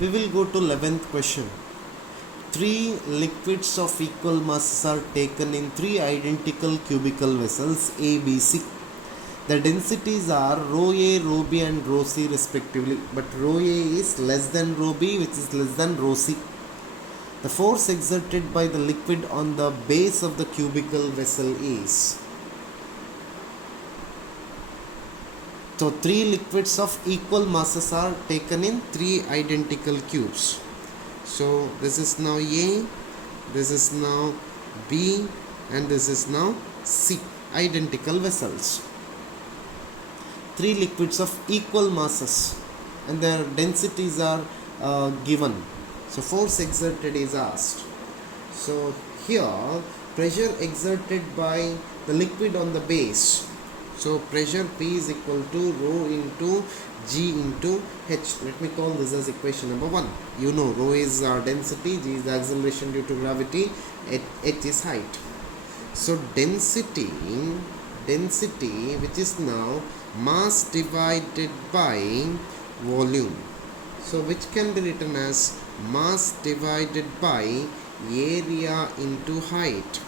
We will go to 11th question. Three liquids of equal masses are taken in three identical cubical vessels A, B, C. The densities are rho A, rho B and rho C respectively, but rho A is less than rho B, which is less than rho C. The force exerted by the liquid on the base of the cubical vessel is. So three liquids of equal masses are taken in three identical cubes. So this is now A, this is now B and this is now C, identical vessels. Three liquids of equal masses and their densities are given. So force exerted is asked. So here pressure exerted by the liquid on the base. So pressure P is equal to rho into G into H. Let me call this as equation number 1. You know rho is density, G is the acceleration due to gravity, H is height. So density which is now mass divided by volume. So which can be written as mass divided by area into height.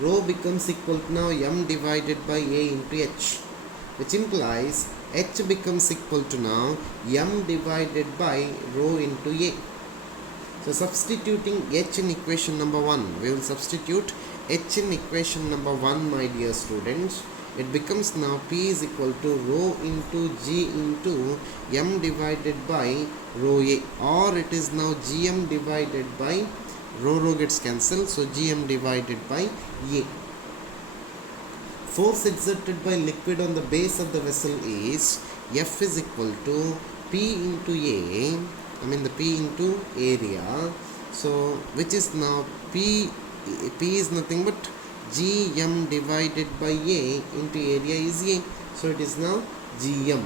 Rho becomes equal to now m divided by a into h, which implies h becomes equal to now m divided by rho into a. So substituting h in equation number 1, we will substitute h in equation number 1, my dear students. It becomes now P is equal to rho into G into m divided by rho a, or it is now gm divided by rho gets cancelled, so gm divided by a. Force exerted by liquid on the base of the vessel is F is equal to P into A, the P into area. So which is now P is nothing but gm divided by A into area is A. So it is now gm.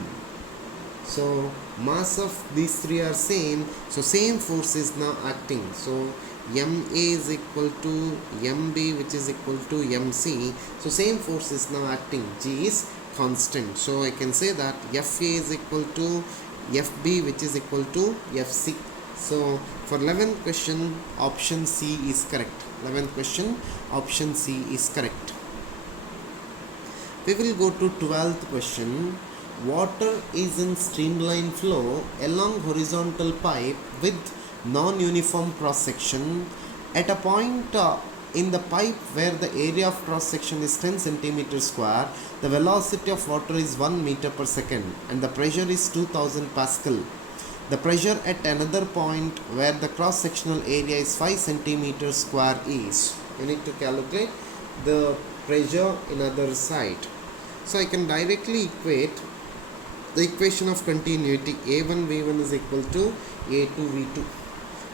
So mass of these three are same, so same force is now acting. So ma is equal to mb, which is equal to mc. So same force is now acting. G is constant. So I can say that fa is equal to fb, which is equal to fc. So for 11th question, option C is correct. 11th question, option C is correct. We will go to 12th question. Water is in streamline flow along horizontal pipe with non-uniform cross section. At a point in the pipe where the area of cross section is 10 centimeters square, the velocity of water is 1 meter per second and the pressure is 2000 pascal. The pressure at another point where the cross sectional area is 5 centimeters square is. You need to calculate the pressure in other side. So I can directly equate the equation of continuity. A1 V1 is equal to A2 V2.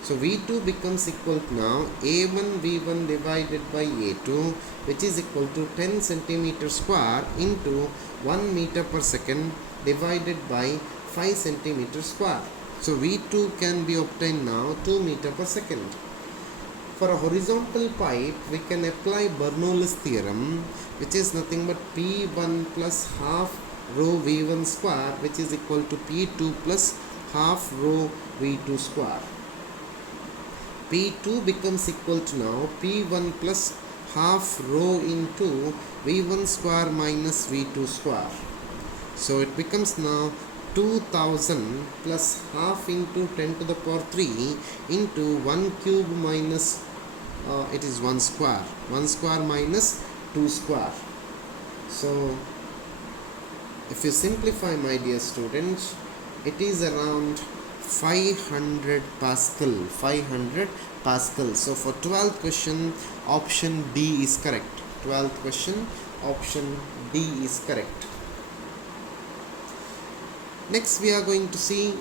So V2 becomes equal to now A1 V1 divided by A2, which is equal to 10 centimeter square into 1 meter per second divided by 5 centimeter square. So V2 can be obtained now 2 meter per second. For a horizontal pipe, we can apply Bernoulli's theorem, which is nothing but P1 plus half rho V1 square, which is equal to P2 plus half rho V2 square. P2 becomes equal to now P1 plus half rho into V1 square minus V2 square. So it becomes now 2000 plus half into 10 to the power 3 into 1 cube minus it is 1 square. 1 square minus 2 square. So if you simplify, my dear students, it is around 500 pascal. 500 pascal. So for 12th question, option D is correct. 12th question, option D is correct. Next we are going to see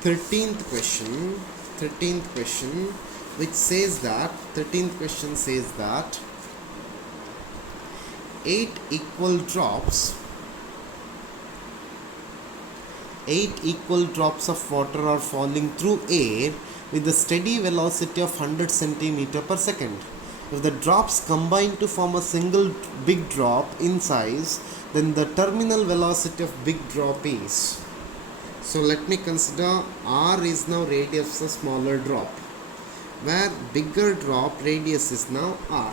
13th question. 13th question, which says that 13th question says that 8 equal drops of water are falling through air with a steady velocity of 100 centimeter per second. If the drops combine to form a single big drop in size, then the terminal velocity of big drop is. So let me consider r is now radius of smaller drop, where bigger drop radius is now r.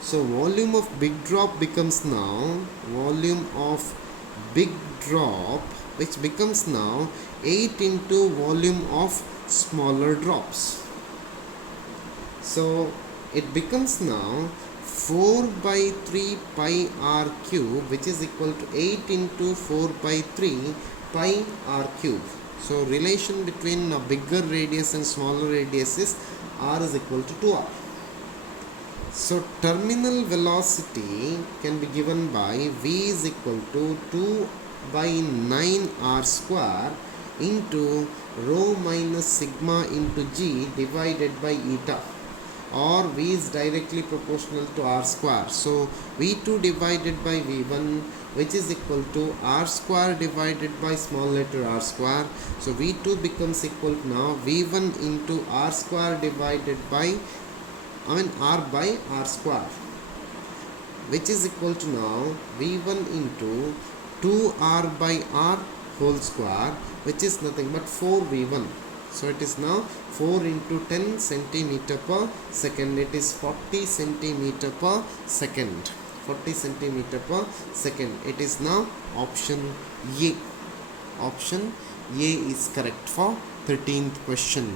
So volume of big drop becomes now volume of big drop, which becomes now 8 into volume of smaller drops. So it becomes now 4 by 3 pi r cube, which is equal to 8 into 4 by 3 pi r cube. So relation between a bigger radius and smaller radius is r is equal to 2r. So terminal velocity can be given by v is equal to 2 by 9 r square into rho minus sigma into g divided by eta, or v is directly proportional to r square. So v2 divided by v1, which is equal to r square divided by small letter r square. So v2 becomes equal to now v1 into r square divided by r by r square, which is equal to now v1 into 2r by r whole square, which is nothing but 4v1. So it is now 4 into 10 centimeter per second. It is 40 centimeter per second. 40 centimeter per second. It is now option A. Option A is correct for 13th question.